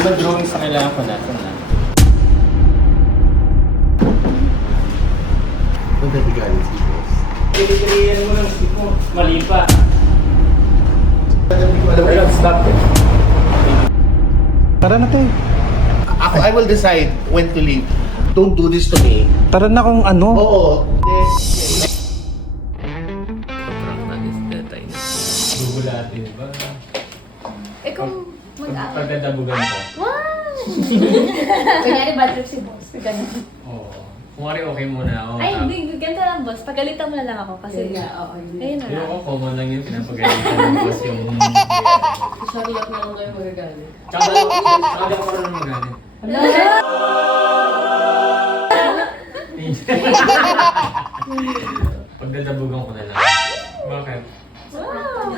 Diba drawings na kailangan ko natin na? Ang nabigalit si boss. Pili-pilihan mo lang mo. Mali pa. Hindi ko alam. Stop it. Tara na tayo. Ako, I will decide when to leave. Don't do this to me. Tara na kung ano. Oo. Sobrang nanis-detay na. Gugulatin ba? Eh kung mag-aaway. Pagdadabugan ko. Wow! Kunyari bad trip si boss. Ganun. Oo. Kung wari okay muna ako. Ay, hindi. Ganito lang boss. Pagalitan mo na lang ako kasi... Oo, yun. Ayun na Pero lang. ako, common lang yun. Pinapagalitan ng boss yung... Charlotte na lang kayo magagalit. Tsaka di ako marunong magalit. Pagdadabugan ko na lang. Bakit? Wow!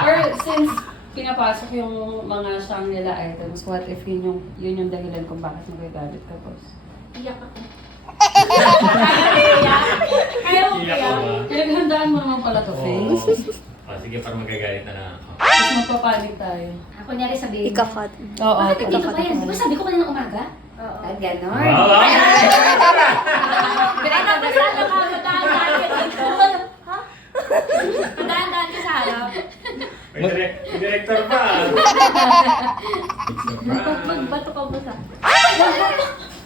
Or since pinapasok yung mga siyang nila items, what if yun yung dahilan kung bakit magagalit ka, boss? Iyak ako. Ayaw ko Iyak ko ba? Pinaghandaan mo naman pala to, Oo. Face. Sige, para magagalit na lang ako. Tapos magpapanik tayo. Kunyari sabihin. Ika-cut. Oo, Bakit dito pa yan? Di ba sabi ko kanina umaga? Oo. Ganon. Wow! Pinagkakasal ka, matandaan ka dito. Ha? Matandaan ka sa harap. May director pa! Magbato ka ba sa?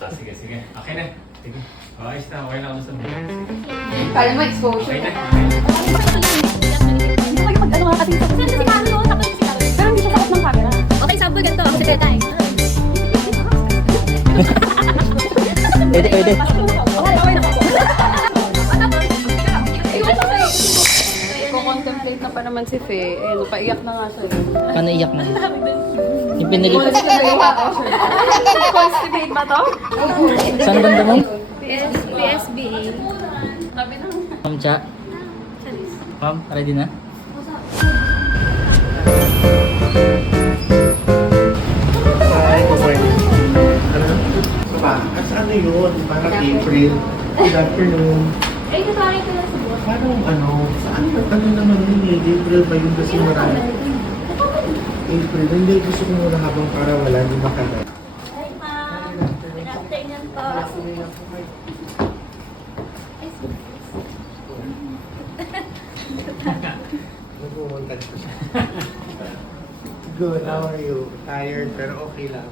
Sige, sige. Okay na. Sige. Ayos na. Okay na ako sa mga. Kaya mo exposure. Okay na. Ano nga kasi sa si Carlo, sakto si Carlo. Pero hindi siya sakot ng camera. Okay, sample ganito. Ako si Betay. Pwede, pwede. Okay na po. Contemplate na pa naman si Fe. Eh, paiyak na nga siya. Paano iyak na? Yung pinili... Constipate ba to? Saan banda mo? PSBA. Sabi na. Ma'am Cha? Ma'am, ready na? Hi, good morning. So ba? Saan na yun? Parang April. Good afternoon. Eh, katawin ko lang sa boss. Parang ano? Saan na? Ano naman yun eh? April ba yun kasi marami? April. Hindi, gusto ko muna habang para wala. Hindi makagal. Ay, ma'am. Pinag-tingnan po. Nag-uuntag ko siya. Good, how are you? Tired, pero okay lang.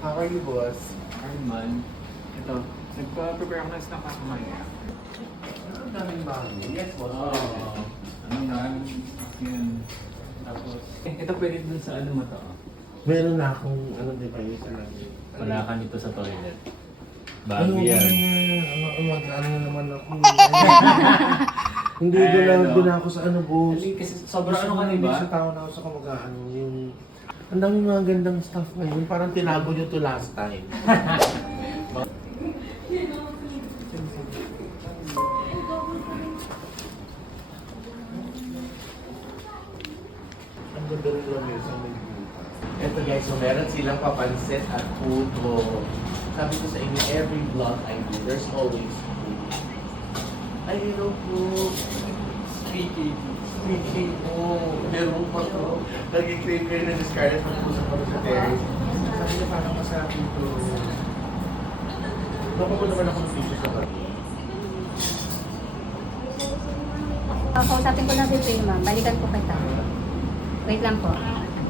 How are you, boss? Arman. Ito. Nagpa-prepare ako ng snack ako mamaya. Ang daming bago. Yes, boss. Oo. Ano yan? Yun. Tapos... ito pwede dun sa ano mo to. Meron na akong ano device na lang. Wala ka nito sa toilet. Ano Bago yan. ano naman ako. Hindi Ay, doon ano? doon ako sa ano, boss. Hindi, kasi sobrang ano ka, Hindi diba? sa tao na ako sa kamag-ano. Yung... Ang daming mga gandang stuff ngayon. Parang tinago nyo to last time. Ang ganda rin lang yun sa may buta. Eto guys, so meron silang papansit at puto. Sabi ko sa inyo, every vlog I do, there's always food. Ay, hello po. Streaky. Streaky po. Meron pa to. Nag-crave kayo na ni Scarlett mag-usap ako sa terrace. Sabi niya parang masarap dito. Baka po naman ako ng fishes sa pati. Kausapin ko lang si Faye, ma'am. Balikan po kita. Wait lang po.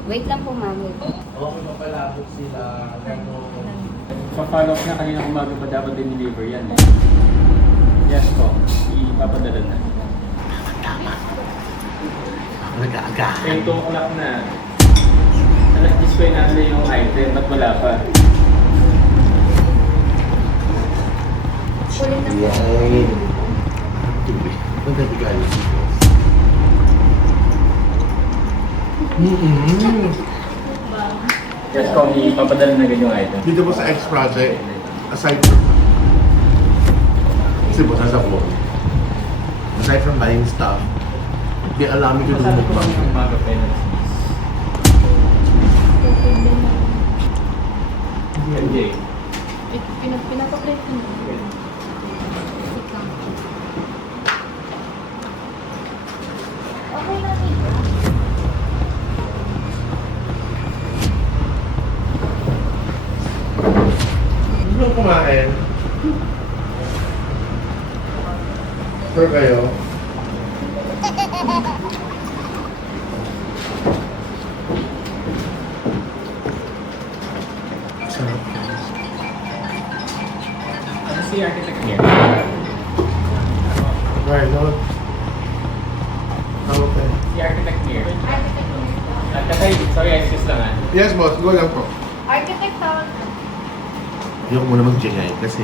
Wait lang po, ma'am. Wait. Okay, mapalabot sila. Gano'n. Pa-follow up na kanina umaga pa dapat din-deliver yan. Yes po. Ipapadala na. Nag-aaga. 10 o'clock na. Display natin yung item. Ba't wala pa? Kulit na po. Yay. Tubig. Nagdabigalit si boss. Yes po. Ipapadala na ganyan yung item. Dito po sa X project, aside from kasi boss, nasa po. Aside from buying stuff, di alam ko yung mukbang. Umaga pa yun. MJ. Pinapaplate ko mo. Okay lang ito. Gusto mo kumain? Sure kayo? Sarap. Ano si architect niya? Right, no? Okay. Si architect niya. At katay, sorry, excuse lang ah. Yes, boss. Go lang po. Architect tawag ka. Ayoko muna mag-ingay kasi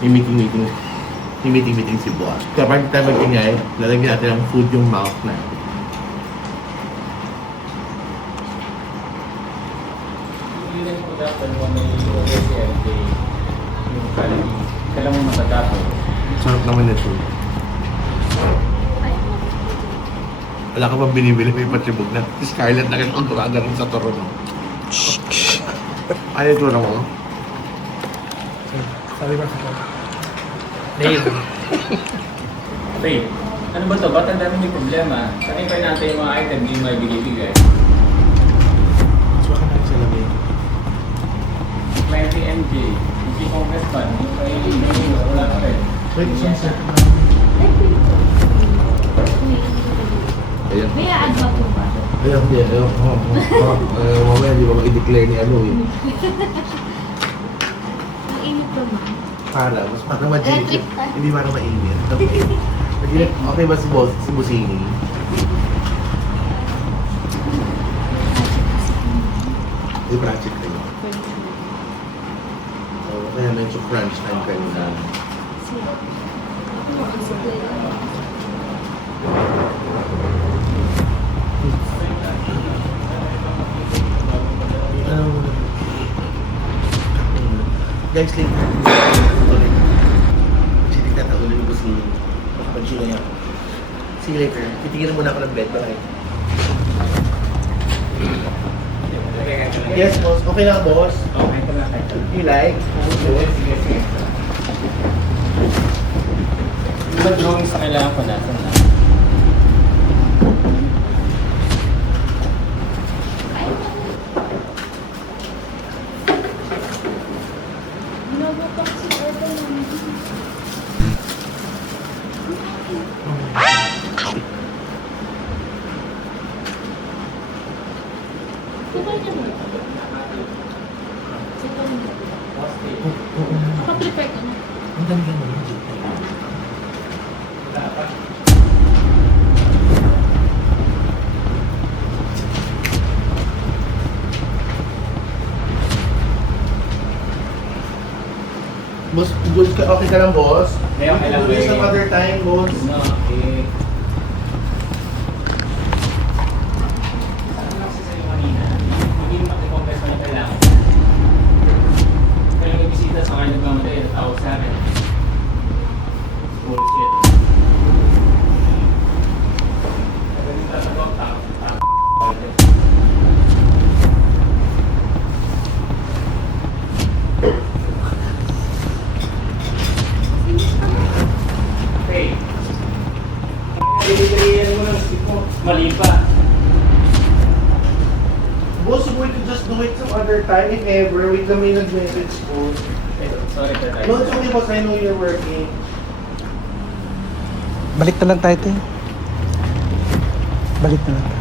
may meeting si boss. Kapag tayo mag-ingay, lalagyan natin ng food yung mouth na. Hindi rin po dapat kung may OSLT yung kalagi. Kailan mo matatapos. Sarap naman ito. Wala ka bang binibili may patsibog na? Si Scarlett na kayo kung tumagaroon sa toro mo. Ano ito na mo? Sabi ba? Dave. Wait, ano ba to? Ba't ang dami may problema? Sanay pa natin yung mga item, hindi mo ibigay-bigay. Suwa ka na sa lamig. 20 MJ, hindi Congress pa, wala ka rin. Wait, isang second na. Ayan. May add ba ito ba? Ayan, hindi. Mamaya di ba mag-i-declare ni ano eh. Ang init ba, ma'am? Para, mas parang magic. Electric fan. Hindi parang mainit. Okay ba si boss, si Busini? Di project kayo. So, kaya medyo crunch time kayo na. Guys, late na. Sige, tataulo yung Busini. Pag-chila niya. See you later. Titigil muna ako ng bed. Bye. Yes, boss. Okay lang, boss. Okay, ito na kayo. You like? Sige, sige. Yung ba drawings na kailangan ko natin na? Binabutak si Erden namin. Diba niya mo? Naka-prepare ka na. Ang ganda naman. Boss, good ka, okay ka lang, boss? May okay lang, Do this some eh. other time, boss. No, eh. Sabi lang kasi sa'yo kanina, hindi mo mati-confess mo yung kailangan. Kaya may bisita sa kanya nagmamatay, natawag sa akin. Bullshit. Sabi nila sa dokta, hey, deliveryan mo ng stick mo, mali pa. Boss, we could just do it some other time if ever. Wait lang, may nag-message ko. Sorry, tatay. No, it's okay, boss. I know you're working. Balik na lang tayo, te. Balik na lang tayo.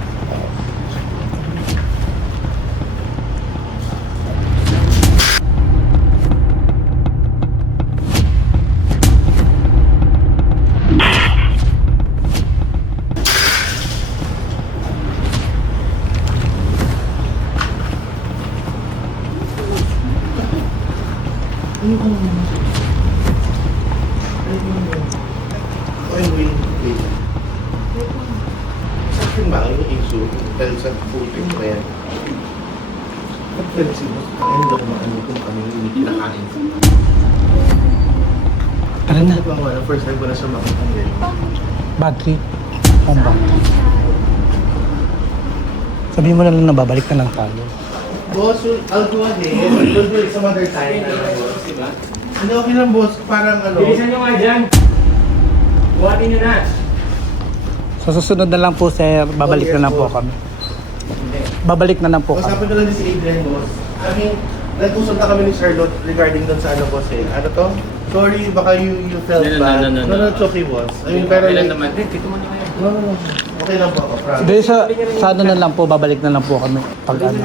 I'm waiting to play. Sa akin ba yung issue? Dahil sa puting ko yan. Pag-pwede si boss, ayun daw maano kung kami hindi kinakain. Tara na. Ano ba, first time ko na siya makita ngayon. Bad trip. Ang bad trip. Sabihin mo na lang na babalik na lang tayo. Boss, I'll go ahead. We'll do it some other time. Boss, diba? Hindi, okay lang, boss. Parang ano. Bilisan nyo nga dyan. Buhatin nyo na. So Sa susunod na lang po, sir, babalik Oh, yes, na lang po boss. kami. Babalik na lang po kami. Usapin ko lang din si Adrian, boss. I mean, nag-usap na kami ni Charlotte regarding doon sa ano, boss eh. Ano to? Sorry, baka you felt No, no, bad. no, no, no. It's okay, boss. I mean, pero Kailan like, naman? Dito mo na kayo. no. Okay lang po ako, promise. Hindi, sa ano na lang po, babalik na lang po kami. Pag ano.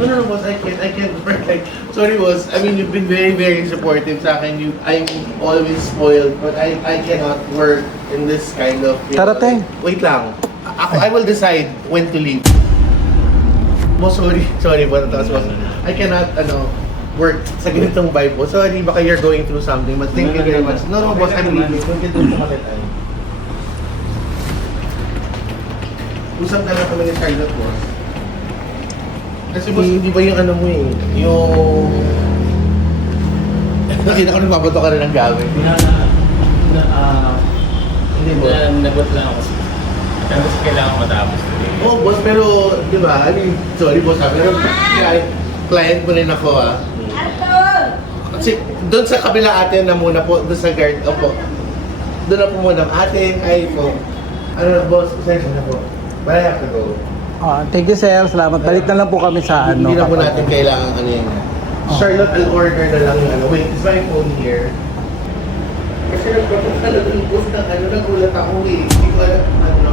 No, boss, I can't work like, sorry, boss. I mean, you've been very, very supportive sa akin. I'm always spoiled, but I cannot work in this kind of, Tara, te. Wait lang. I will decide when to leave. Boss, sorry, boss. I cannot, work sa ganitong vibe po. Sorry, baka you're going through something, but thank you very much. No, boss, I'm leaving. Don't get into tayo. Usap na lang kami ni Charlotte, boss. Kasi boss, hindi ba yung ano mo eh, yung... Nakita ko nagbabato ka rin ng gamit. Hindi mo. Nagot lang ako. Tapos kailangan matapos. Oo, boss, pero, di ba, I mean, sorry, boss, pero client mo rin ako, ah. Kasi, doon sa kabila ate na muna po, doon sa guard, opo. Doon na po muna, ate, ay po. Ano, boss, pasensya na po. But I have to go. Thank you, sir. Salamat. Balik na lang po kami sa ano. Hindi na po kapag- natin kailangan ano yun. Charlotte, I'll order na lang yung ano. Wait, is my phone here? Kasi nagpapag na ng boss na ano, nagulat ako eh. Hindi ko alam, ano.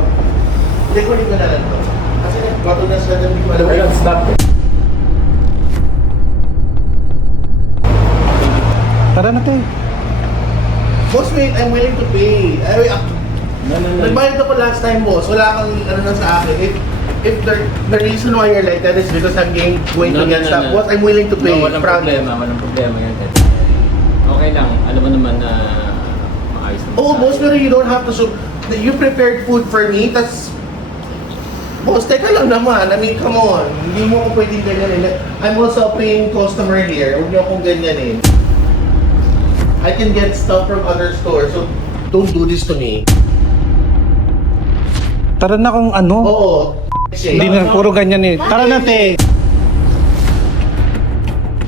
Hindi ko na lang to. Kasi nagbato na siya, hindi ko alam. Stop. Tara na, te. Boss, wait, I'm willing to pay. No. Nagbayad ako last time, boss. Wala kang ano na sa akin. If the reason why you're like that is because I'm going to get stuff, boss, I'm willing to pay. No, walang Promise. problema yan. Okay lang, alam mo naman na maayos naman. Oo, boss, pero you don't have to you prepared food for me, tas boss, teka lang naman. I mean, come on. Hindi mo ko pwedeng ganyanin. I'm also a paying customer here. Huwag niyo akong ganyanin. I can get stuff from other stores, so don't do this to me. Tara na kung ano. Oo. Hindi na puro ganyan eh. Tara na, te.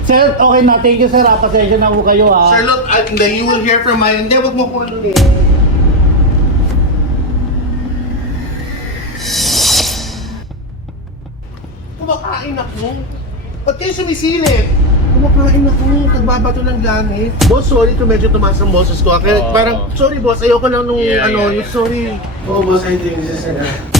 Sir, okay na. Thank you, sir. Pasensya na po kayo, ha. Charlotte, you will hear from my... Hindi, huwag mo po ano eh. Kumakain ako. Ba't kayo sumisilip? Kumakain ako. Nagbabato ng gamit. Boss, sorry kung medyo tumaas ang boses ko. Kaya Oo. parang, sorry boss, ayoko lang nung Yeah. sorry. Oh, boss, I think this is